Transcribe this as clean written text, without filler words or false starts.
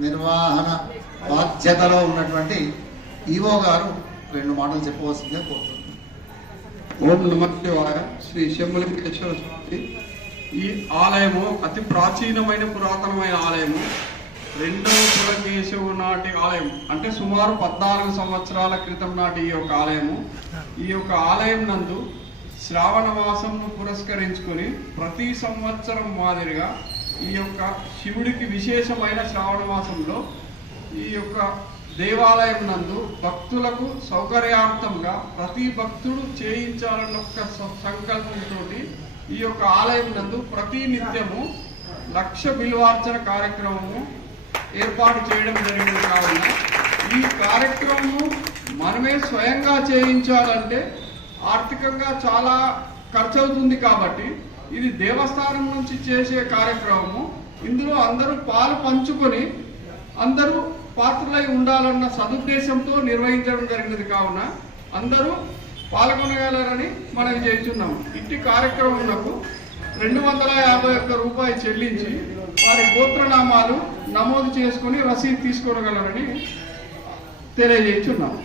నిర్వహణ బాధ్యతలో ఉన్నటువంటి ఈవో గారు 2 మాటలు చెప్పవలసిందే కోరుతున్నాను. ఓం నమః శివాయ. శ్రీ శంభులింగేశ్వర స్వామి. ఈ ఆలయము అతి ప్రాచీనమైన పురాతనమైన ఆలయము. 2వ పులకేశవు నాటి ఆలయం, అంటే సుమారు 14 సంవత్సరాల క్రితం నాటి ఈ యొక్క ఆలయము. ఈ యొక్క ఆలయం నందు శ్రావణ మాసంను పురస్కరించుకొని ప్రతి సంవత్సరం మాదిరిగా ఈ యొక్క శివుడికి విశేషమైన శ్రావణ మాసంలో ఈ యొక్క దేవాలయం నందు భక్తులకు సౌకర్యార్థంగా ప్రతి భక్తుడు చేయించాలన్న ఒక సంకల్పంతో ఈ యొక్క ఆలయం నందు ప్రతి నిత్యము 1,00,000 బిల్వార్చన కార్యక్రమము ఏర్పాటు చేయడం జరిగింది. కావున ఈ కార్యక్రమము మనమే స్వయంగా చేయించాలంటే ఆర్థికంగా చాలా ఖర్చు అవుతుంది. కాబట్టి ఇది దేవస్థానం నుంచి చేసే కార్యక్రమము. ఇందులో అందరూ పాలు పంచుకొని అందరూ పాత్రలై ఉండాలన్న సదుద్దేశంతో నిర్వహించడం జరిగినది. కావున అందరూ పాల్గొనగలరని మనం చేస్తున్నాము. ఇట్టి కార్యక్రమంలో 251 రూపాయలు చెల్లించి వారి గోత్రనామాలు నమోదు చేసుకుని రసీదు తీసుకోగలరని తెలియజేస్తున్నాము.